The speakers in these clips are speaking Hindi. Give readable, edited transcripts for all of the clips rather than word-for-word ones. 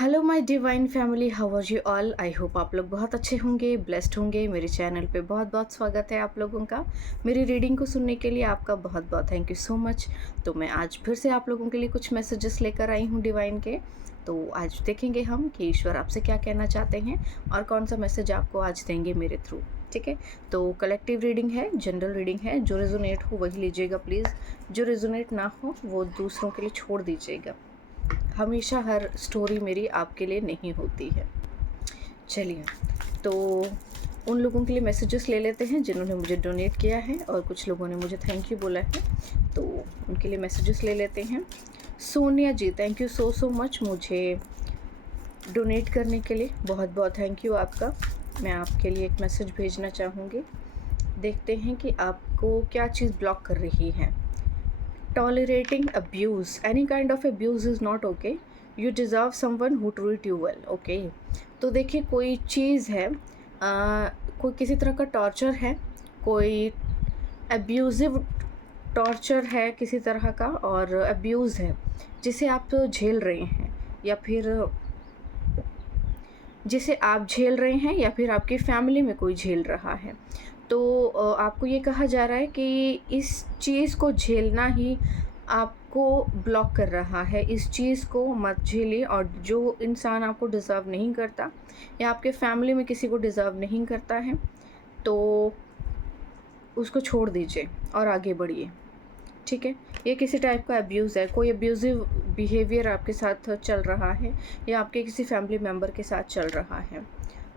Hello my divine family, how are you all. I hope आप लोग बहुत अच्छे होंगे, ब्लेस्ड होंगे। मेरे चैनल पे बहुत बहुत स्वागत है आप लोगों का। मेरी रीडिंग को सुनने के लिए आपका बहुत बहुत थैंक यू सो मच। तो मैं आज फिर से आप लोगों के लिए कुछ मैसेजेस लेकर आई हूँ डिवाइन के। तो आज देखेंगे हम कि ईश्वर आपसे क्या कहना चाहते हैं और कौन सा मैसेज आपको आज देंगे मेरे थ्रू। ठीक है, तो कलेक्टिव रीडिंग है, जनरल रीडिंग है। जो रेजोनेट हो वही लीजिएगा प्लीज़, जो रेजोनेट ना हो वो दूसरों के लिए छोड़ दीजिएगा। हमेशा हर स्टोरी मेरी आपके लिए नहीं होती है। चलिए, तो उन लोगों के लिए मैसेजेस ले लेते हैं जिन्होंने मुझे डोनेट किया है और कुछ लोगों ने मुझे थैंक यू बोला है, तो उनके लिए मैसेजेस ले लेते हैं। Sonia ji, thank you so so much मुझे डोनेट करने के लिए। बहुत बहुत थैंक यू आपका। मैं आपके लिए एक मैसेज भेजना चाहूँगी। देखते हैं कि आपको क्या चीज़ ब्लॉक कर रही है। Tolerating abuse, any kind of abuse is not okay. You deserve someone who treat you well. Okay, तो देखिए, कोई चीज़ है, कोई किसी तरह का टॉर्चर है, कोई अब्यूज़िव टॉर्चर है किसी तरह का, और अब्यूज़ है जिसे आप झेल रहे हैं, या फिर जिसे आप झेल रहे हैं, या फिर आपकी फैमिली में कोई झेल रहा है। तो आपको ये कहा जा रहा है कि इस चीज़ को झेलना ही आपको ब्लॉक कर रहा है। इस चीज़ को मत झेलिए, और जो इंसान आपको डिज़र्व नहीं करता या आपके फैमिली में किसी को डिज़र्व नहीं करता है, तो उसको छोड़ दीजिए और आगे बढ़िए। ठीक है, ये किसी टाइप का अब्यूज़ है, कोई अब्यूज़िव बिहेवियर आपके साथ चल रहा है या आपके किसी फैमिली मेम्बर के साथ चल रहा है।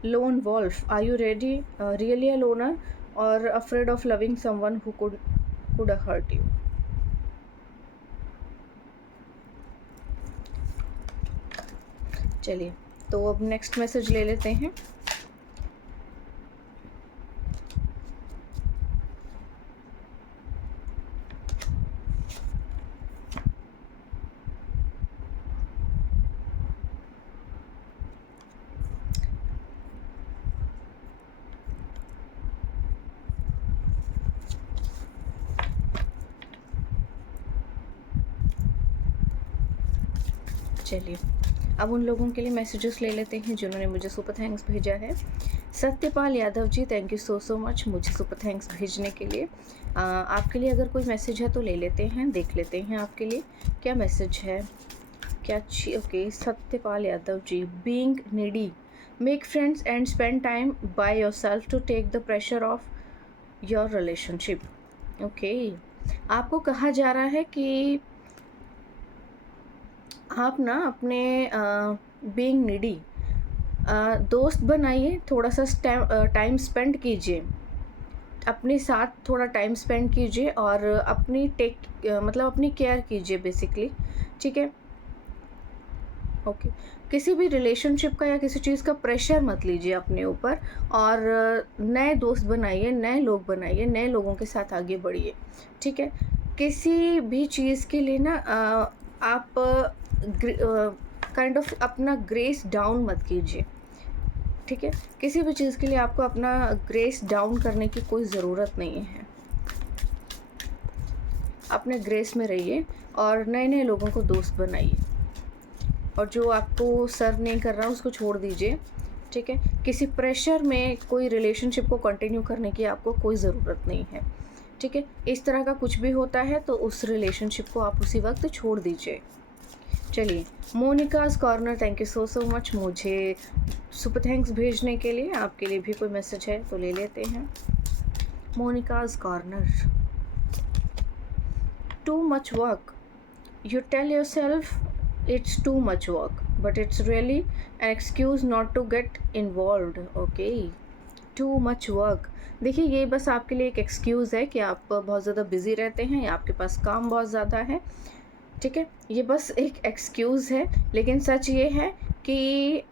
Lone wolf, are you ready, really a loner और afraid of loving someone who could hurt you. चलिए, तो अब नेक्स्ट मैसेज ले लेते हैं। चलिए, अब उन लोगों के लिए मैसेजेस ले लेते हैं जिन्होंने मुझे सुपर थैंक्स भेजा है। Satyapal Yadav ji, thank you so so much मुझे सुपर थैंक्स भेजने के लिए। आपके लिए अगर कोई मैसेज है तो ले लेते हैं, देख लेते हैं आपके लिए क्या मैसेज है। क्या okay, Satyapal Yadav ji, being needy, make friends and spend time by yourself to take the pressure of your relationship. Okay, आपको कहा जा रहा है कि आप ना अपने बीइंग नीडी दोस्त बनाइए, थोड़ा सा टाइम स्पेंड कीजिए, अपने साथ थोड़ा टाइम स्पेंड कीजिए और अपनी मतलब अपनी केयर कीजिए बेसिकली। ठीक है, ओके। किसी भी रिलेशनशिप का या किसी चीज़ का प्रेशर मत लीजिए अपने ऊपर, और नए दोस्त बनाइए, नए लोग बनाइए, नए लोगों के साथ आगे बढ़िए। ठीक है, किसी भी चीज़ के लिए ना आप काइंड ऑफ अपना ग्रेस डाउन मत कीजिए। ठीक है, किसी भी चीज़ के लिए आपको अपना ग्रेस डाउन करने की कोई ज़रूरत नहीं है। अपने ग्रेस में रहिए और नए नए लोगों को दोस्त बनाइए, और जो आपको सर्व नहीं कर रहा उसको छोड़ दीजिए। ठीक है, किसी प्रेशर में कोई रिलेशनशिप को कंटिन्यू करने की आपको कोई ज़रूरत नहीं है। ठीक है, इस तरह का कुछ भी होता है तो उस रिलेशनशिप को आप उसी वक्त छोड़ दीजिए। चलिए, Monika's corner, thank you so so much मुझे सुपर थैंक्स भेजने के लिए। आपके लिए भी कोई मैसेज है तो ले लेते हैं। Monika's corner, too much work, you tell yourself it's too much work, but it's really an excuse not to get involved. Okay, too much work, देखिए ये बस आपके लिए एक एक्सक्यूज़ है कि आप बहुत ज़्यादा बिज़ी रहते हैं या आपके पास काम बहुत ज़्यादा है। ठीक है, ये बस एक एक्सक्यूज़ है, लेकिन सच ये है कि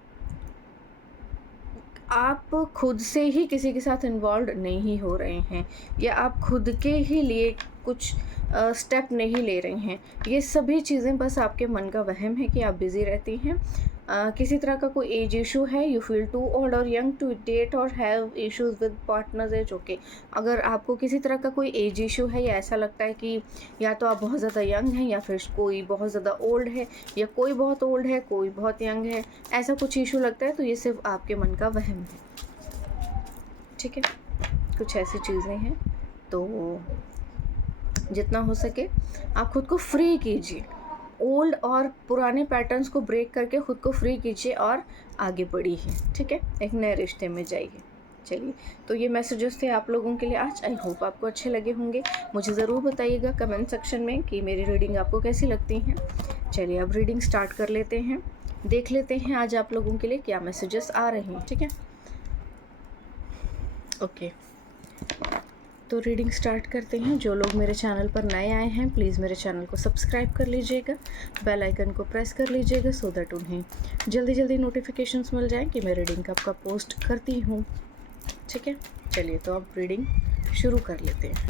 आप खुद से ही किसी के साथ इन्वॉल्व नहीं हो रहे हैं, या आप खुद के ही लिए कुछ स्टेप नहीं ले रहे हैं। ये सभी चीज़ें बस आपके मन का वहम है कि आप बिज़ी रहती हैं, किसी तरह का कोई एज इशू है, यू फील टू ओल्ड और यंग टू डेट और have issues with partners age. Okay, अगर आपको किसी तरह का कोई एज इशू है या ऐसा लगता है कि या तो आप बहुत ज़्यादा यंग हैं या फिर कोई बहुत ज़्यादा ओल्ड है, या कोई बहुत ओल्ड है कोई बहुत यंग है, ऐसा कुछ इशू लगता है तो ये सिर्फ आपके मन का वहम है। ठीक है, कुछ ऐसी चीज़ें हैं, तो जितना हो सके आप खुद को फ्री कीजिए, ओल्ड और पुराने पैटर्न्स को ब्रेक करके खुद को फ्री कीजिए और आगे बढ़िए। ठीक है, एक नए रिश्ते में जाइए। चलिए, तो ये मैसेजेस थे आप लोगों के लिए आज। आई होप आपको अच्छे लगे होंगे। मुझे ज़रूर बताइएगा कमेंट सेक्शन में कि मेरी रीडिंग आपको कैसी लगती हैं। चलिए, अब रीडिंग स्टार्ट कर लेते हैं। देख लेते हैं आज आप लोगों के लिए क्या मैसेजेस आ रहे हैं। ठीक है, ओके, तो रीडिंग स्टार्ट करते हैं। जो लोग मेरे चैनल पर नए आए हैं प्लीज़ मेरे चैनल को सब्सक्राइब कर लीजिएगा, बेल आइकन को प्रेस कर लीजिएगा सो दैट उन्हें जल्दी जल्दी नोटिफिकेशंस मिल जाएं कि मैं रीडिंग कब का पोस्ट करती हूँ। ठीक है, चलिए तो अब रीडिंग शुरू कर लेते हैं।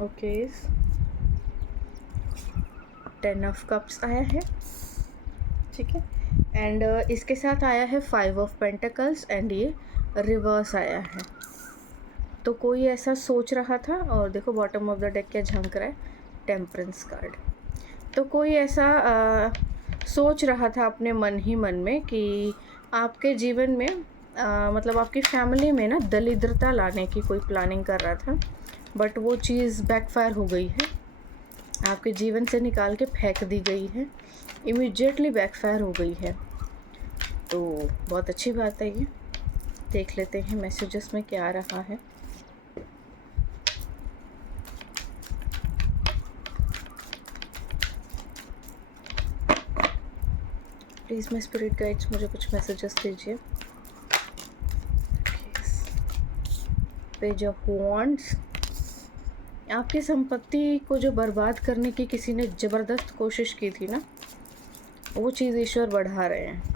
ओके, 10 ऑफ कप्स आया है। ठीक है, एंड इसके साथ आया है 5 ऑफ पेंटिकल्स एंड ये रिवर्स आया है। तो कोई ऐसा सोच रहा था, और देखो बॉटम ऑफ द डेक क्या झंक रहा है, टेम्परेंस कार्ड। तो कोई ऐसा सोच रहा था अपने मन ही मन में कि आपके जीवन में मतलब आपकी फैमिली में ना दरिद्रता लाने की कोई प्लानिंग कर रहा था, बट वो चीज़ बैकफायर हो गई है, आपके जीवन से निकाल के फेंक दी गई है, इमीडिएटली बैकफायर हो गई है। तो बहुत अच्छी बात है ये। देख लेते हैं मैसेजेस में क्या आ रहा है। प्लीज़ मैं स्पिरिट गाइड्स मुझे कुछ मैसेजेस दीजिए। पेज ऑफ वॉन्ड्स, आपकी संपत्ति को जो बर्बाद करने की किसी ने ज़बरदस्त कोशिश की थी ना, वो चीज़ ईश्वर बढ़ा रहे हैं।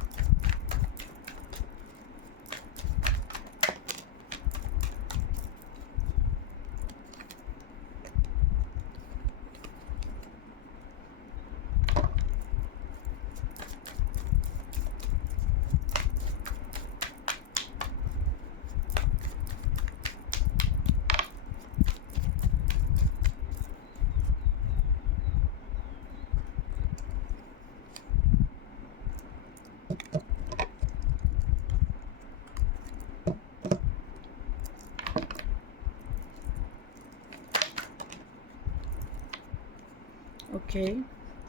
ओके,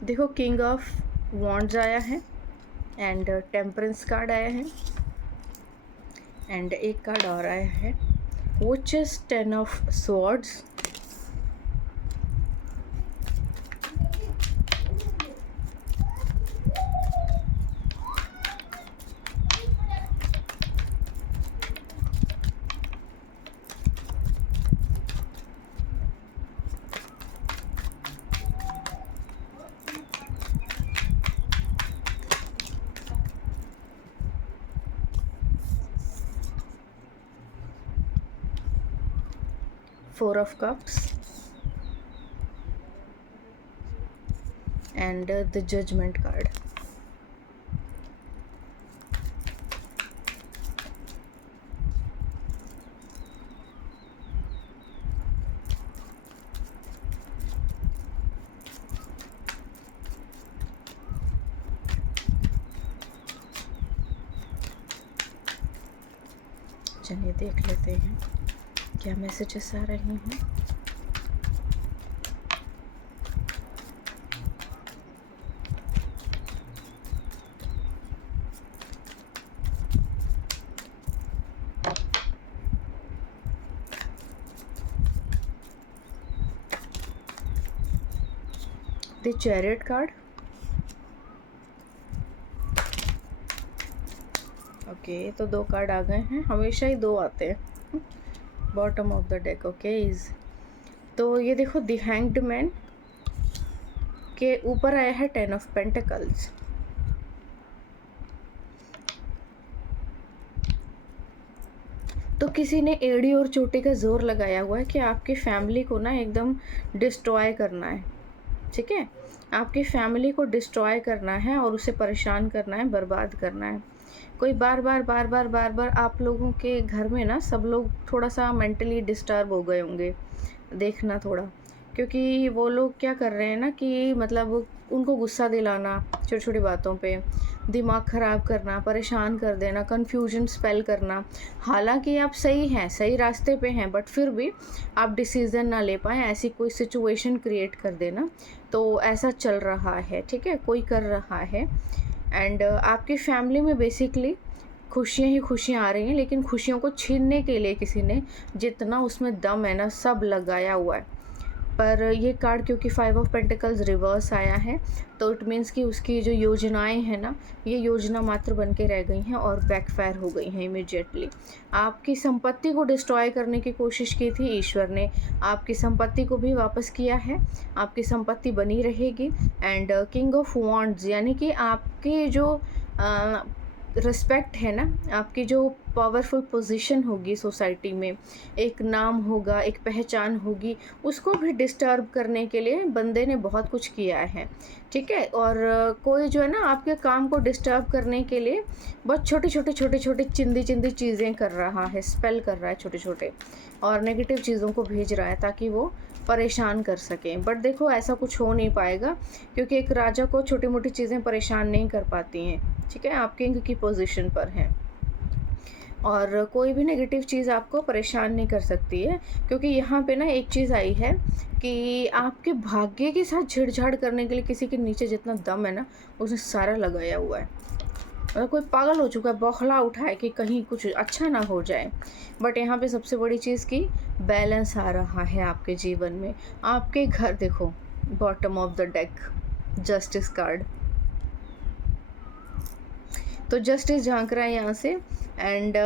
देखो किंग ऑफ वॉन्ड्स आया है एंड टेम्परेंस कार्ड आया है एंड एक कार्ड और आया है which is 10 of swords. Four of Cups and the Judgment card. चलिए देख लेते हैं क्या मैसेजेस आ रहे हैं। The chariot card. ओके, तो दो कार्ड आ गए हैं, हमेशा ही दो आते हैं bottom of the deck. Okay, is तो ये देखो द हैंग्ड मैन के ऊपर आया है 10 ऑफ पेंटिकल्स। तो किसी ने एड़ी और चोटी का ज़ोर लगाया हुआ है कि आपकी फैमिली को ना एकदम डिस्ट्रॉय करना है, ठीक है? आपकी फैमिली को डिस्ट्रॉय करना है और उसे परेशान करना है, बर्बाद करना है। कोई बार-बार आप लोगों के घर में ना सब लोग थोड़ा-सा मेंटली डिस्टर्ब हो गए होंगे, देखना थोड़ा। क्योंकि वो लोग क्या कर रहे हैं ना कि मतलब उनको गुस्सा दिलाना, छोटी-छोटी बातों पे, दिमाग ख़राब करना, परेशान कर देना, कन्फ्यूजन स्पेल करना। हालाँकि आप सही हैं, सही रास्ते पे हैं, बट फिर भी आप डिसीज़न ना ले पाएँ, ऐसी कोई सिचुएशन क्रिएट कर देना। तो ऐसा चल रहा है, ठीक है? कोई कर रहा है। एंड आपकी फैमिली में बेसिकली खुशियाँ ही खुशियाँ आ रही हैं, लेकिन खुशियों को छीनने के लिए किसी ने जितना उसमें दम है ना, सब लगाया हुआ है। पर ये कार्ड क्योंकि 5 ऑफ पेंटिकल्स रिवर्स आया है, तो इट मीन्स कि उसकी जो योजनाएं हैं ना, ये योजना मात्र बन के रह गई हैं और बैकफायर हो गई हैं इमिडिएटली। आपकी संपत्ति को डिस्ट्रॉय करने की कोशिश की थी ईश्वर ने, आपकी संपत्ति को भी वापस किया है, आपकी संपत्ति बनी रहेगी। एंड किंग ऑफ वॉन्ड्स यानी कि आपकी जो रिस्पेक्ट है ना, आपकी जो पावरफुल पोजीशन होगी सोसाइटी में, एक नाम होगा, एक पहचान होगी, उसको भी डिस्टर्ब करने के लिए बंदे ने बहुत कुछ किया है, ठीक है? और कोई जो है ना आपके काम को डिस्टर्ब करने के लिए बहुत छोटे-छोटे चिंदी चीज़ें कर रहा है, स्पेल कर रहा है छोटे-छोटे, और नेगेटिव चीज़ों को भेज रहा है ताकि वो परेशान कर सकें। बट देखो ऐसा कुछ हो नहीं पाएगा, क्योंकि एक राजा को छोटी-मोटी चीज़ें परेशान नहीं कर पाती हैं, ठीक है? आप किंग की पोजीशन पर हैं और कोई भी नेगेटिव चीज़ आपको परेशान नहीं कर सकती है, क्योंकि यहाँ पे ना एक चीज़ आई है कि आपके भाग्य के साथ छेड़छाड़ करने के लिए किसी के नीचे जितना दम है ना, उसने सारा लगाया हुआ है। कोई पागल हो चुका है, बौखला उठा है कि कहीं कुछ अच्छा ना हो जाए। बट यहाँ पे सबसे बड़ी चीज़ कि बैलेंस आ रहा है आपके जीवन में। आपके घर देखो, bottom of the deck, justice card. तो जस्टिस झांक रहा है यहाँ से। एंड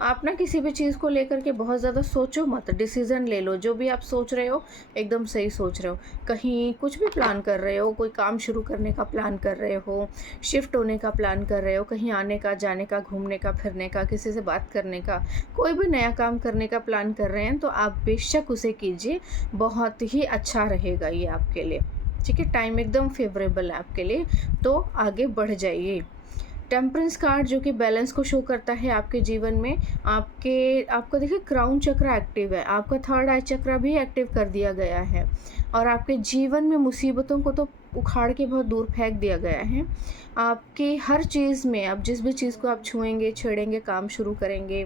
आप ना किसी भी चीज़ को लेकर के बहुत ज़्यादा सोचो मत, डिसीज़न ले लो। जो भी आप सोच रहे हो एकदम सही सोच रहे हो। कहीं कुछ भी प्लान कर रहे हो, कोई काम शुरू करने का प्लान कर रहे हो, शिफ्ट होने का प्लान कर रहे हो, कहीं आने का, जाने का, घूमने का, फिरने का, किसी से बात करने का, कोई भी नया काम करने का प्लान कर रहे हैं, तो आप बेशक उसे कीजिए, बहुत ही अच्छा रहेगा ये आपके लिए, ठीक है? टाइम एकदम फेवरेबल है आपके लिए, तो आगे बढ़ जाइए। टेम्परेंस कार्ड जो कि बैलेंस को शो करता है आपके जीवन में। आपका देखिए क्राउन चक्र एक्टिव है, आपका थर्ड आई चक्र भी एक्टिव कर दिया गया है, और आपके जीवन में मुसीबतों को तो उखाड़ के बहुत दूर फेंक दिया गया है। आपकी हर चीज़ में, आप जिस भी चीज़ को आप छुएंगे, छेड़ेंगे, काम शुरू करेंगे,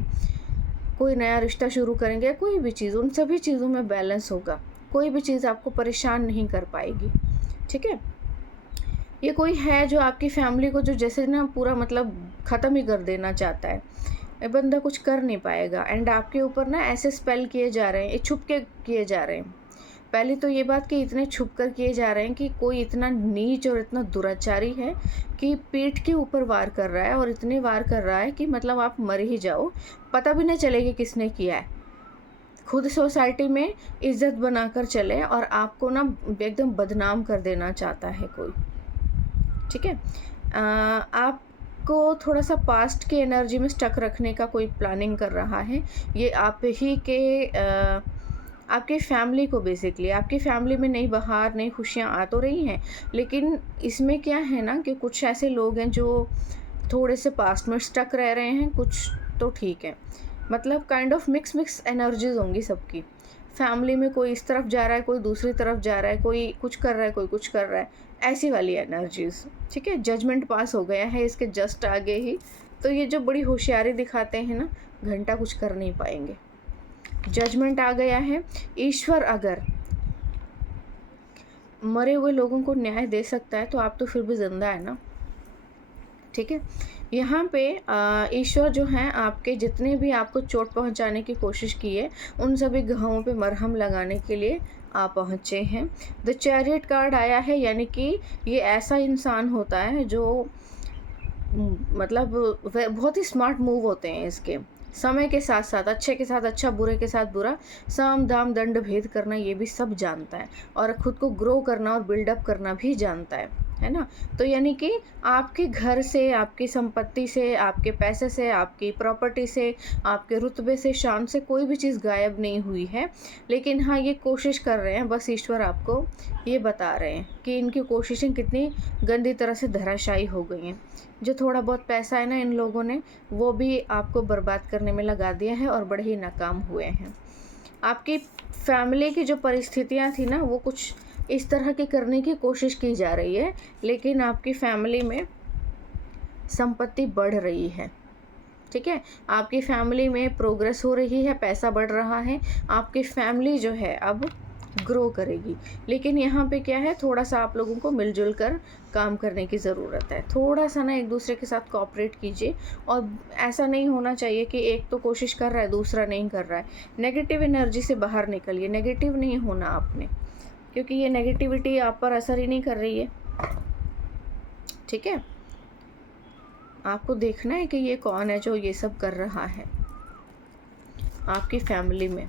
कोई नया रिश्ता शुरू करेंगे, कोई भी चीज़, उन सभी चीज़ों में बैलेंस होगा। कोई भी चीज़ आपको परेशान नहीं कर पाएगी, ठीक है? ये कोई है जो आपकी फैमिली को जो जैसे ना पूरा मतलब ख़त्म ही कर देना चाहता है, ये बंदा कुछ कर नहीं पाएगा। एंड आपके ऊपर ना ऐसे स्पेल किए जा रहे हैं, ये छुप के किए जा रहे हैं। पहले तो ये बात कि इतने छुप कर किए जा रहे हैं कि कोई इतना नीच और इतना दुराचारी है कि पीठ के ऊपर वार कर रहा है, और इतने वार कर रहा है कि मतलब आप मर ही जाओ, पता भी नहीं चलेगा किसने किया है। खुद सोसाइटी में इज्जत बनाकर चले और आपको ना एकदम बदनाम कर देना चाहता है कोई, ठीक है? आपको थोड़ा-सा पास्ट की एनर्जी में स्टक रखने का कोई प्लानिंग कर रहा है। ये आप ही के आपकी फैमिली को, बेसिकली आपकी फैमिली में नई बहार, नई खुशियाँ आ तो रही हैं, लेकिन इसमें क्या है ना कि कुछ ऐसे लोग हैं जो थोड़े से पास्ट में स्टक रह रहे हैं, कुछ तो ठीक है। मतलब काइंड ऑफ मिक्स एनर्जीज़ होंगी सबकी। फैमिली में कोई इस तरफ जा रहा है, कोई दूसरी तरफ जा रहा है, कोई कुछ कर रहा है, कोई कुछ कर रहा है, ऐसी वाली एनर्जीज़, ठीक है? जजमेंट पास हो गया है इसके जस्ट आगे ही। तो ये जो बड़ी होशियारी दिखाते हैं ना, घंटा कुछ कर नहीं पाएंगे। जजमेंट आ गया है। ईश्वर अगर मरे हुए लोगों को न्याय दे सकता है, तो आप तो फिर भी ज़िंदा है ना, ठीक है? यहाँ पे ईश्वर जो हैं आपके जितने भी आपको चोट पहुँचाने की कोशिश की है, उन सभी घावों पे मरहम लगाने के लिए आप पहुँचे हैं। द चैरियट कार्ड आया है, यानी कि ये ऐसा इंसान होता है जो मतलब बहुत ही स्मार्ट मूव होते हैं इसके। समय के साथ साथ, अच्छे के साथ अच्छा, बुरे के साथ बुरा, साम दाम दंड भेद करना ये भी सब जानता है, और खुद को ग्रो करना और बिल्डअप करना भी जानता है। है ना। तो यानी कि आपके घर से, आपकी संपत्ति से, आपके पैसे से, आपकी प्रॉपर्टी से, आपके रुतबे से, शान से कोई भी चीज़ गायब नहीं हुई है। लेकिन हाँ, ये कोशिश कर रहे हैं, बस ईश्वर आपको ये बता रहे हैं कि इनकी कोशिशें कितनी गंदी तरह से धराशायी हो गई हैं। जो थोड़ा बहुत पैसा है ना इन लोगों ने, वो भी आपको बर्बाद करने में लगा दिया है और बड़े ही नाकाम हुए हैं। आपकी फैमिली की जो परिस्थितियाँ थी ना, वो कुछ इस तरह की करने की कोशिश की जा रही है, लेकिन आपकी फैमिली में संपत्ति बढ़ रही है, ठीक है। आपकी फैमिली में प्रोग्रेस हो रही है, पैसा बढ़ रहा है, आपकी फैमिली जो है अब ग्रो करेगी। लेकिन यहाँ पे क्या है, थोड़ा सा आप लोगों को मिलजुल कर काम करने की ज़रूरत है। थोड़ा सा ना एक दूसरे के साथ कोऑपरेट कीजिए, और ऐसा नहीं होना चाहिए कि एक तो कोशिश कर रहा है दूसरा नहीं कर रहा है। नेगेटिव एनर्जी से बाहर निकलिए, नेगेटिव नहीं होना आपने, क्योंकि ये नेगेटिविटी आप पर असर ही नहीं कर रही है, ठीक है। आपको देखना है कि ये कौन है जो ये सब कर रहा है आपकी फैमिली में।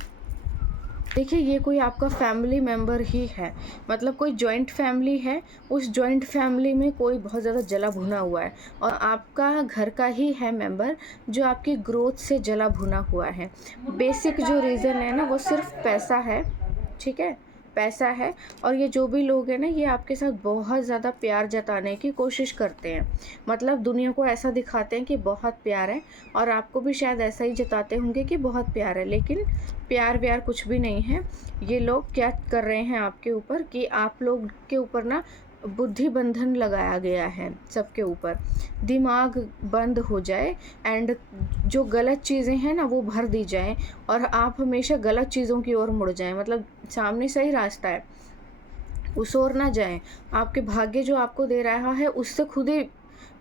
देखिए, ये कोई आपका फैमिली मेम्बर ही है, मतलब कोई जॉइंट फैमिली है, उस जॉइंट फैमिली में कोई बहुत ज़्यादा जला भुना हुआ है, और आपका घर का ही है मेंबर जो आपकी ग्रोथ से जला भुना हुआ है। बेसिक जो रीज़न है ना, वो सिर्फ पैसा है, ठीक है, पैसा है। और ये जो भी लोग हैं ना, ये आपके साथ बहुत ज़्यादा प्यार जताने की कोशिश करते हैं, मतलब दुनिया को ऐसा दिखाते हैं कि बहुत प्यार है, और आपको भी शायद ऐसा ही जताते होंगे कि बहुत प्यार है, लेकिन प्यार व्यार कुछ भी नहीं है। ये लोग क्या कर रहे हैं आपके ऊपर कि आप लोग के ऊपर ना बुद्धि बंधन लगाया गया है, सबके ऊपर दिमाग बंद हो जाए, एंड जो गलत चीज़ें हैं ना वो भर दी जाएं, और आप हमेशा गलत चीज़ों की ओर मुड़ जाएं। मतलब सामने सही रास्ता है, उस ओर ना जाएं। आपके भाग्य जो आपको दे रहा है उससे खुद ही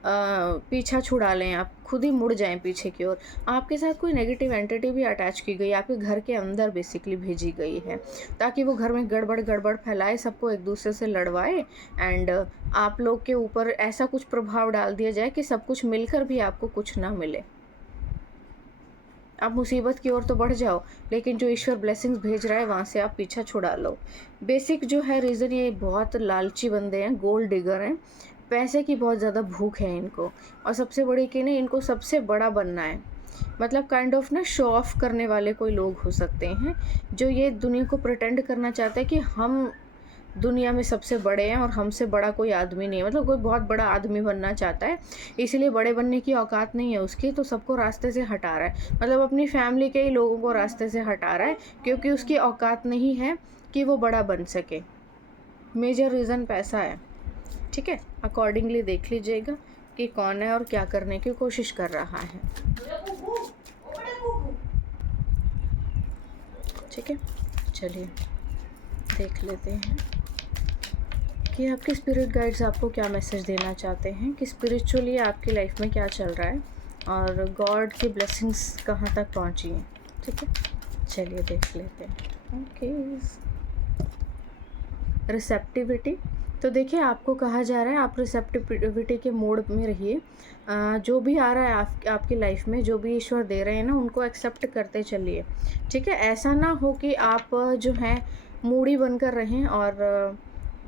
पीछा छुड़ा लें, आप खुद ही मुड़ जाएं पीछे की ओर। आपके साथ कोई नेगेटिव एंटिटी भी अटैच की गई, आपके घर के अंदर बेसिकली भेजी गई है, ताकि वो घर में गड़बड़ गड़बड़ फैलाए, सबको एक दूसरे से लड़वाए, एंड आप लोग के ऊपर ऐसा कुछ प्रभाव डाल दिया जाए कि सब कुछ मिलकर भी आपको कुछ ना मिले। आप मुसीबत की ओर तो बढ़ जाओ, लेकिन जो ईश्वर ब्लेसिंग्स भेज रहा है वहाँ से आप पीछा छुड़ा लो। बेसिक जो है रीज़न, ये बहुत लालची बंदे हैं, गोल्ड डिगर हैं, पैसे की बहुत ज़्यादा भूख है इनको, और सबसे बड़ी कि नहीं, इनको सबसे बड़ा बनना है। मतलब काइंड ऑफ ना शो ऑफ करने वाले कोई लोग हो सकते हैं, जो ये दुनिया को प्रिटेंड करना चाहते हैं कि हम दुनिया में सबसे बड़े हैं और हमसे बड़ा कोई आदमी नहीं है। मतलब कोई बहुत बड़ा आदमी बनना चाहता है, इसलिए बड़े बनने की औकात नहीं है उसकी, तो सबको रास्ते से हटा रहा है, मतलब अपनी फैमिली के ही लोगों को रास्ते से हटा रहा है, क्योंकि उसकी औकात नहीं है कि वो बड़ा बन सके। मेजर रीज़न पैसा है, ठीक है। अकॉर्डिंगली देख लीजिएगा कि कौन है और क्या करने की कोशिश कर रहा है, ठीक है। चलिए देख लेते हैं कि आपके स्पिरिट गाइड्स आपको क्या मैसेज देना चाहते हैं, कि स्पिरिचुअली आपकी लाइफ में क्या चल रहा है, और गॉड की ब्लेसिंग्स कहाँ तक पहुँची हैं, ठीक है। चलिए देख लेते हैं। Okay, receptivity. तो देखिए, आपको कहा जा रहा है आप रिसेप्टिविटी के मोड में रहिए। जो भी आ रहा है आपकी लाइफ में, जो भी ईश्वर दे रहे हैं ना, उनको एक्सेप्ट करते चलिए, ठीक है। ऐसा ना हो कि आप जो हैं मूडी बनकर रहें, और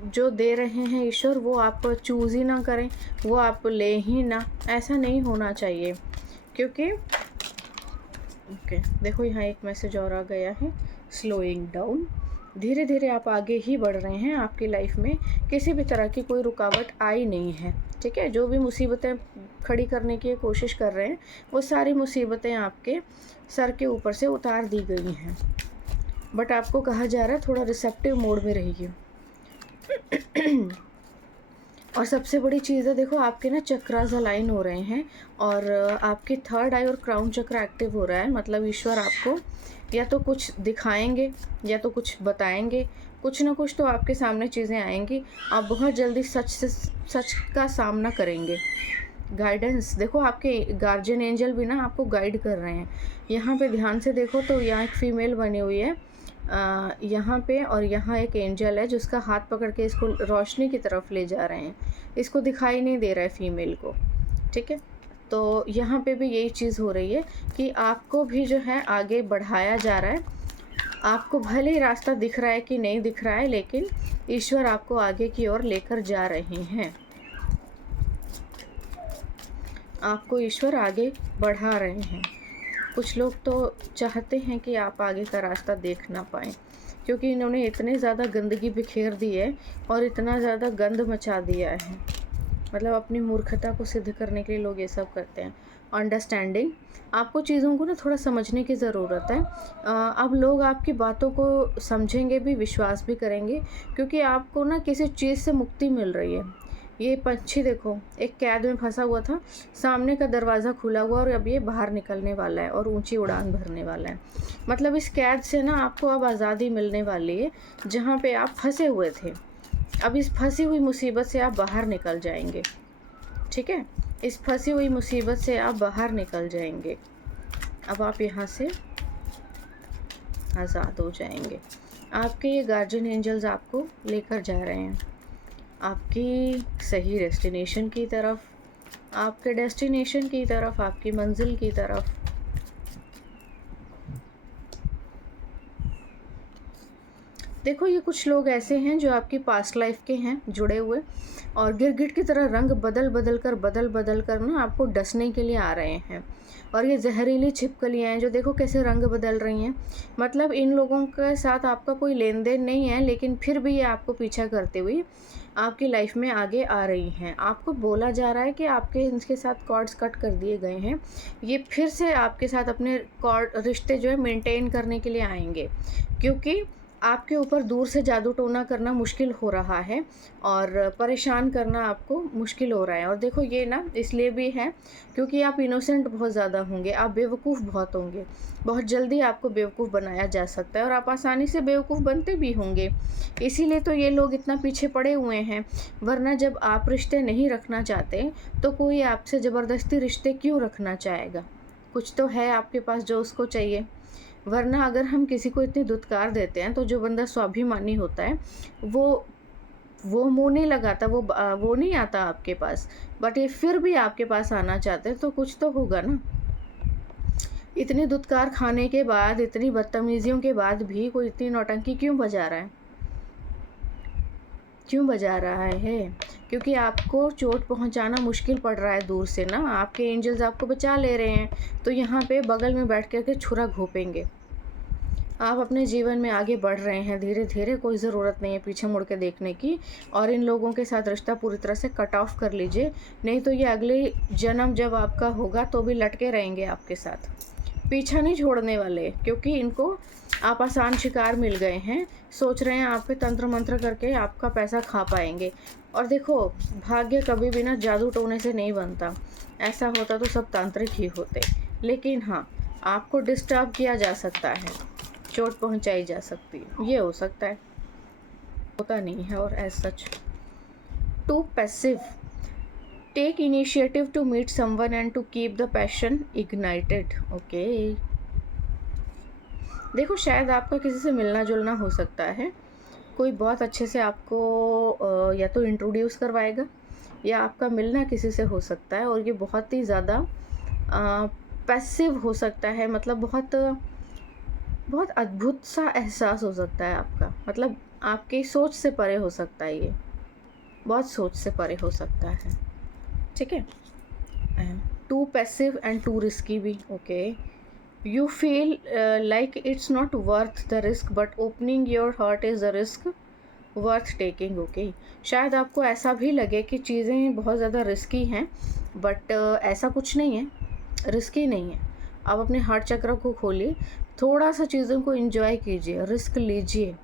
जो दे रहे हैं ईश्वर वो आप चूज़ ही ना करें, वो आप ले ही ना, ऐसा नहीं होना चाहिए। क्योंकि ओके, देखो यहाँ एक मैसेज और आ गया है, स्लोइंग डाउन। धीरे धीरे आप आगे ही बढ़ रहे हैं, आपकी लाइफ में किसी भी तरह की कोई रुकावट आई नहीं है, ठीक है। जो भी मुसीबतें खड़ी करने की कोशिश कर रहे हैं, वो सारी मुसीबतें आपके सर के ऊपर से उतार दी गई हैं, बट आपको कहा जा रहा है थोड़ा रिसेप्टिव मोड में रहिए। और सबसे बड़ी चीज़ है, देखो आपके ना चक्रास अलाइन हो रहे हैं, और आपके थर्ड आई और क्राउन चक्र एक्टिव हो रहा है। मतलब ईश्वर आपको या तो कुछ दिखाएंगे या तो कुछ बताएंगे, कुछ ना कुछ तो आपके सामने चीज़ें आएंगी, आप बहुत जल्दी सच का सामना करेंगे। गाइडेंस, देखो आपके गार्जियन एंजल भी ना आपको गाइड कर रहे हैं। यहाँ पे ध्यान से देखो तो यहाँ एक फ़ीमेल बनी हुई है, यहाँ पे, और यहाँ एक एंजल है जिसका हाथ पकड़ के इसको रोशनी की तरफ ले जा रहे हैं। इसको दिखाई नहीं दे रहा है फीमेल को, ठीक है। तो यहाँ पे भी यही चीज़ हो रही है कि आपको भी जो है आगे बढ़ाया जा रहा है। आपको भले ही रास्ता दिख रहा है कि नहीं दिख रहा है, लेकिन ईश्वर आपको आगे की ओर लेकर जा रहे हैं। आपको ईश्वर आगे बढ़ा रहे हैं। कुछ लोग तो चाहते हैं कि आप आगे का रास्ता देख ना पाएँ, क्योंकि इन्होंने इतने ज़्यादा गंदगी बिखेर दी है और इतना ज़्यादा गंद मचा दिया है। मतलब अपनी मूर्खता को सिद्ध करने के लिए लोग ये सब करते हैं। अंडरस्टैंडिंग, आपको चीज़ों को ना थोड़ा समझने की ज़रूरत है। अब लोग आपकी बातों को समझेंगे भी, विश्वास भी करेंगे, क्योंकि आपको ना किसी चीज़ से मुक्ति मिल रही है। ये पंछी देखो, एक कैद में फंसा हुआ था, सामने का दरवाज़ा खुला हुआ और अब ये बाहर निकलने वाला है और ऊंची उड़ान भरने वाला है। मतलब इस कैद से ना आपको अब आज़ादी मिलने वाली है, जहाँ पे आप फंसे हुए थे। अब इस फंसी हुई मुसीबत से आप बाहर निकल जाएंगे। ठीक है, इस फंसी हुई मुसीबत से आप बाहर निकल जाएंगे। अब आप यहाँ से आज़ाद हो जाएंगे। आपके ये गार्जियन एंजल्स आपको लेकर जा रहे हैं आपकी सही डेस्टिनेशन की तरफ, आपके डेस्टिनेशन की तरफ, आपकी मंजिल की तरफ। देखो, ये कुछ लोग ऐसे हैं जो आपकी पास्ट लाइफ के हैं जुड़े हुए, और गिरगिट की तरह रंग बदल बदल कर ना आपको डसने के लिए आ रहे हैं। और ये जहरीली छिपकलियाँ हैं जो देखो कैसे रंग बदल रही हैं। मतलब इन लोगों के साथ आपका कोई लेन देन नहीं है, लेकिन फिर भी ये आपको पीछा करते हुए आपकी लाइफ में आगे आ रही हैं। आपको बोला जा रहा है कि आपके इनके साथ कॉर्ड्स कट कर दिए गए हैं, ये फिर से आपके साथ अपने कॉर्ड रिश्ते जो है मेंटेन करने के लिए आएंगे, क्योंकि आपके ऊपर दूर से जादू टोना करना मुश्किल हो रहा है और परेशान करना आपको मुश्किल हो रहा है। और देखो ये ना इसलिए भी है क्योंकि आप इनोसेंट बहुत ज़्यादा होंगे, आप बेवकूफ़ बहुत होंगे, बहुत जल्दी आपको बेवकूफ़ बनाया जा सकता है और आप आसानी से बेवकूफ़ बनते भी होंगे। इसीलिए तो ये लोग इतना पीछे पड़े हुए हैं। वरना जब आप रिश्ते नहीं रखना चाहते तो कोई आपसे ज़बरदस्ती रिश्ते क्यों रखना चाहेगा? कुछ तो है आपके पास जो उसको चाहिए। वरना अगर हम किसी को इतनी दुत्कार देते हैं तो जो बंदा स्वाभिमानी होता है वो मुँह नहीं लगाता, वो नहीं आता आपके पास। बट ये फिर भी आपके पास आना चाहते हैं तो कुछ तो होगा ना। इतनी दुत्कार खाने के बाद, इतनी बदतमीजियों के बाद भी कोई इतनी नौटंकी क्यों बजा रहा है? क्यों बजा रहा है? क्योंकि आपको चोट पहुंचाना मुश्किल पड़ रहा है दूर से ना, आपके एंजल्स आपको बचा ले रहे हैं, तो यहाँ पे बगल में बैठ कर के छुरा घोंपेंगे। आप अपने जीवन में आगे बढ़ रहे हैं धीरे धीरे, कोई ज़रूरत नहीं है पीछे मुड़ के देखने की। और इन लोगों के साथ रिश्ता पूरी तरह से कट ऑफ कर लीजिए, नहीं तो ये अगले जन्म जब आपका होगा तो भी लटके रहेंगे आपके साथ, पीछा नहीं छोड़ने वाले, क्योंकि इनको आप आसान शिकार मिल गए हैं। सोच रहे हैं आप पे तंत्र मंत्र करके आपका पैसा खा पाएंगे। और देखो, भाग्य कभी भी ना जादू टोने से नहीं बनता, ऐसा होता तो सब तांत्रिक ही होते। लेकिन हाँ, आपको डिस्टर्ब किया जा सकता है, चोट पहुंचाई जा सकती है, ये हो सकता है, होता नहीं है। और as such too passive, take initiative to meet someone and to keep the passion ignited. Okay, देखो शायद आपका किसी से मिलना जुलना हो सकता है, कोई बहुत अच्छे से आपको या तो इंट्रोड्यूस करवाएगा या आपका मिलना किसी से हो सकता है, और ये बहुत ही ज़्यादा पैसिव हो सकता है। मतलब बहुत बहुत अद्भुत सा एहसास हो सकता है आपका, मतलब आपकी सोच से परे हो सकता है, ये बहुत सोच से परे हो सकता है। ठीक है, too passive and too risky भी। Okay, you feel like it's not worth the risk but opening your heart is the risk worth taking. Okay, शायद आपको ऐसा भी लगे कि चीज़ें बहुत ज़्यादा रिस्की हैं, बट ऐसा कुछ नहीं है, रिस्की नहीं है। आप अपने हार्ट चक्र को खोलिए, थोड़ा सा चीज़ों को एंजॉय कीजिए, रिस्क लीजिए।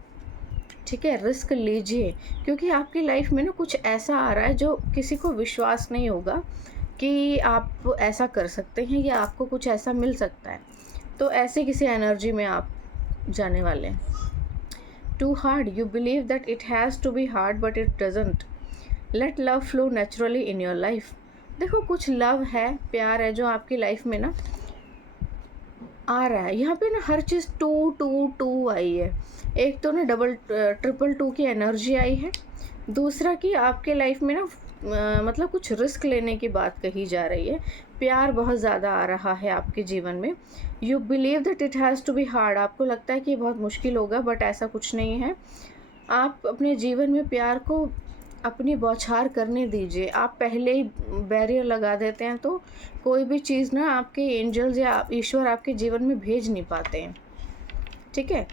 ठीक है, रिस्क लीजिए, क्योंकि आपकी लाइफ में ना कुछ ऐसा आ रहा है जो किसी को विश्वास नहीं होगा कि आप ऐसा कर सकते हैं या आपको कुछ ऐसा मिल सकता है। तो ऐसे किसी एनर्जी में आप जाने वाले हैं। Too hard, you believe that it has to be hard but it doesn't. Let love flow naturally in your life. देखो, कुछ लव है, प्यार है जो आपकी लाइफ में ना आ रहा है। यहाँ पे ना हर चीज़ टू टू टू आई है। एक तो ना डबल ट्रिपल टू की एनर्जी आई है, दूसरा कि आपके लाइफ में ना मतलब कुछ रिस्क लेने की बात कही जा रही है। प्यार बहुत ज़्यादा आ रहा है आपके जीवन में। You believe that it has to be hard, आपको लगता है कि बहुत मुश्किल होगा, बट ऐसा कुछ नहीं है। आप अपने जीवन में प्यार को अपनी बौछार करने दीजिए। आप पहले ही बैरियर लगा देते हैं तो कोई भी चीज़ ना आपके एंजल्स या ईश्वर आपके जीवन में भेज नहीं पाते हैं, ठीक है।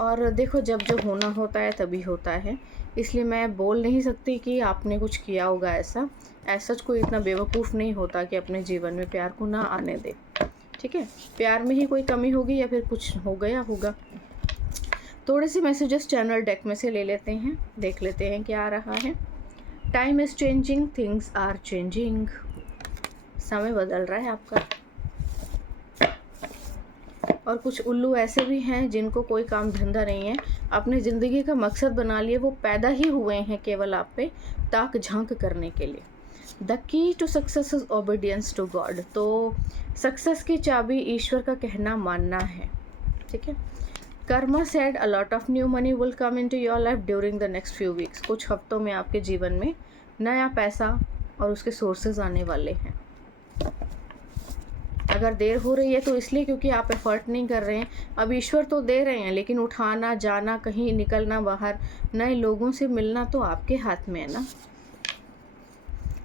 और देखो, जब जो होना होता है तभी होता है, इसलिए मैं बोल नहीं सकती कि आपने कुछ किया होगा ऐसा। ऐसा कोई इतना बेवकूफ़ नहीं होता कि अपने जीवन में प्यार को ना आने दे, ठीक है। प्यार में ही कोई कमी होगी या फिर कुछ हो गया होगा। थोड़े से मैसेजेस चैनल डेक में से ले लेते हैं, देख लेते हैं क्या आ रहा है। Time is changing, things are changing. समय बदल रहा है आपका। और कुछ उल्लू ऐसे भी हैं जिनको कोई काम धंधा नहीं है, अपने ज़िंदगी का मकसद बना लिए, वो पैदा ही हुए हैं केवल आप पे ताक झांक करने के लिए। The key to success is obedience to God. तो सक्सेस की चाबी ईश्वर का कहना मानना है, ठीक है। Karma said a lot of new money will come into your life during the next few weeks. कुछ हफ्तों में आपके जीवन में नया पैसा और उसके सोर्सेज आने वाले हैं। अगर देर हो रही है तो इसलिए क्योंकि आप एफर्ट नहीं कर रहे हैं। अब ईश्वर तो दे रहे हैं, लेकिन उठाना, जाना, कहीं निकलना बाहर, नए लोगों से मिलना तो आपके हाथ में है ना।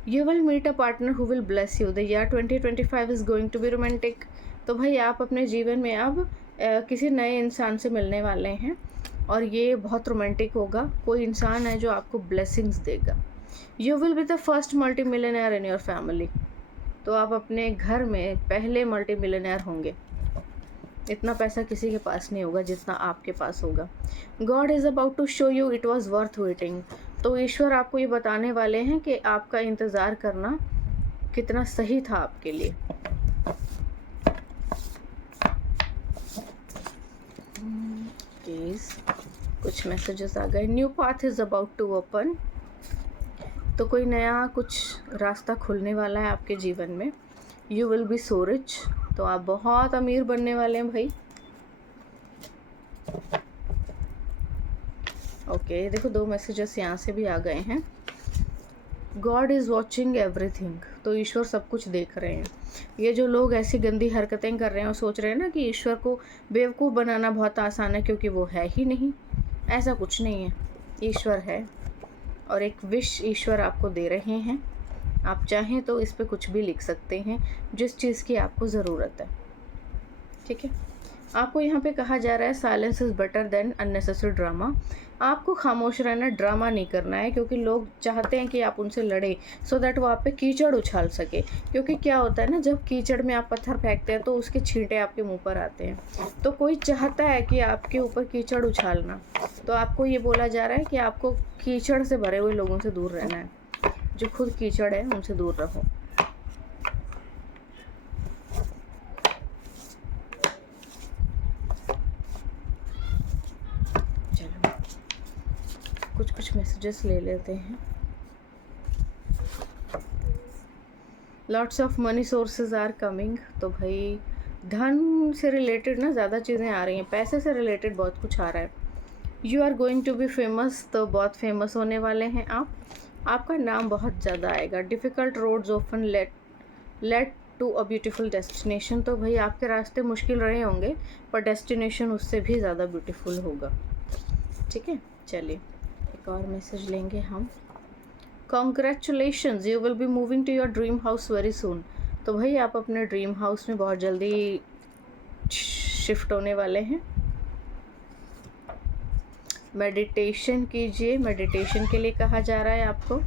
You will meet a partner who will bless you. The year 2025 is going to be romantic. तो भाई आप अपने जीवन में अब किसी नए इंसान से मिलने वाले हैं और ये बहुत रोमांटिक होगा। कोई इंसान है जो आपको ब्लेसिंग्स देगा। You will be the first multi millionaire in your family. तो आप अपने घर में पहले मल्टी मिलियनेयर होंगे। इतना पैसा किसी के पास नहीं होगा जितना आपके पास होगा। God is about to show you it was worth waiting. तो ईश्वर आपको ये बताने वाले हैं कि आपका इंतज़ार करना कितना सही था आपके लिए। कुछ मैसेजेस आ गए। New path is about to open. तो कोई नया कुछ रास्ता खुलने वाला है आपके जीवन में। You will B so rich. तो आप बहुत अमीर बनने वाले हैं भाई। ओके, देखो 2 मैसेजेस यहाँ से भी आ गए हैं। God is watching everything. तो ईश्वर सब कुछ देख रहे हैं। ये जो लोग ऐसी गंदी हरकतें कर रहे हैं और सोच रहे हैं ना कि ईश्वर को बेवकूफ़ बनाना बहुत आसान है क्योंकि वो है ही नहीं, ऐसा कुछ नहीं है। ईश्वर है और एक विश ईश्वर आपको दे रहे हैं। आप चाहें तो इस पे कुछ भी लिख सकते हैं, जिस चीज़ की आपको ज़रूरत है, ठीक है। आपको यहाँ पे कहा जा रहा है silence is better than unnecessary drama. आपको खामोश रहना, ड्रामा नहीं करना है, क्योंकि लोग चाहते हैं कि आप उनसे लड़ें सो दैट वो आप पे कीचड़ उछाल सके। क्योंकि क्या होता है ना, जब कीचड़ में आप पत्थर फेंकते हैं तो उसके छींटे आपके मुंह पर आते हैं। तो कोई चाहता है कि आपके ऊपर कीचड़ उछालना, तो आपको ये बोला जा रहा है कि आपको कीचड़ से भरे हुए लोगों से दूर रहना है। जो खुद कीचड़ है उनसे दूर रहो। चलो कुछ मैसेजेस ले लेते हैं। Lots of money sources are coming. तो भाई धन से रिलेटेड ना ज़्यादा चीज़ें आ रही हैं, पैसे से रिलेटेड बहुत कुछ आ रहा है। You are going to be famous. तो बहुत फेमस होने वाले हैं आप। आपका नाम बहुत ज़्यादा आएगा। Difficult roads often lead to a beautiful destination. तो भाई आपके रास्ते मुश्किल रहे होंगे पर डेस्टिनेशन उससे भी ज़्यादा ब्यूटीफुल होगा, ठीक है। चलिए एक और मैसेज लेंगे हम। Congratulations, you will be moving to your dream house very soon. तो भाई आप अपने ड्रीम हाउस में बहुत जल्दी शिफ्ट होने वाले हैं। मेडिटेशन कीजिए। मेडिटेशन के लिए कहा जा रहा है आपको।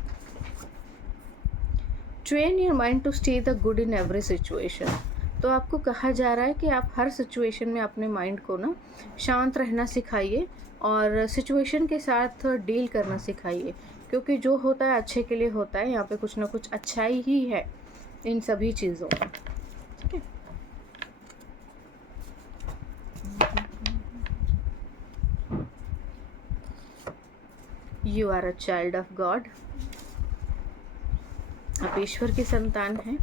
Train your mind to stay the good in every situation. तो आपको कहा जा रहा है कि आप हर सिचुएशन में अपने माइंड को ना शांत रहना सिखाइए और सिचुएशन के साथ डील करना सिखाइए, क्योंकि जो होता है अच्छे के लिए होता है। यहाँ पे कुछ ना कुछ अच्छाई ही है इन सभी चीज़ों में, ठीक है। You are a child of God. आप ईश्वर की संतान हैं।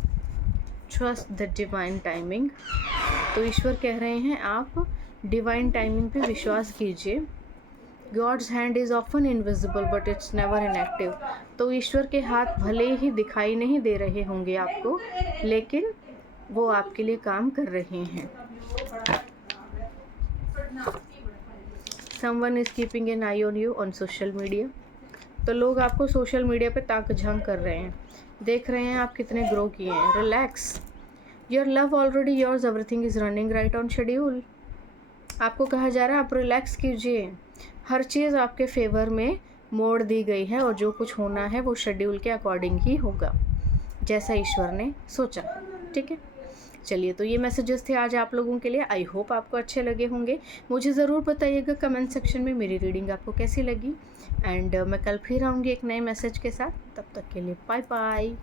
Trust the divine timing. तो ईश्वर कह रहे हैं आप डिवाइन टाइमिंग पे विश्वास कीजिए। God's hand is often invisible but it's never inactive. तो ईश्वर के हाथ भले ही दिखाई नहीं दे रहे होंगे आपको, लेकिन वो आपके लिए काम कर रहे हैं। Someone is keeping an I on you on social media. तो लोग आपको सोशल मीडिया पे ताक झांक कर रहे हैं, देख रहे हैं आप कितने ग्रो किए हैं। Relax, your love already yours, everything is running right on schedule. आपको कहा जा रहा है आप रिलैक्स कीजिए, हर चीज़ आपके फेवर में मोड़ दी गई है और जो कुछ होना है वो शेड्यूल के अकॉर्डिंग ही होगा, जैसा ईश्वर ने सोचा। ठीक है, चलिए, तो ये मैसेजेस थे आज आप लोगों के लिए। आई होप आपको अच्छे लगे होंगे। मुझे ज़रूर बताइएगा कमेंट सेक्शन में मेरी रीडिंग आपको कैसी लगी। एंड मैं कल फिर आऊँगी एक नए मैसेज के साथ। तब तक के लिए बाय बाय।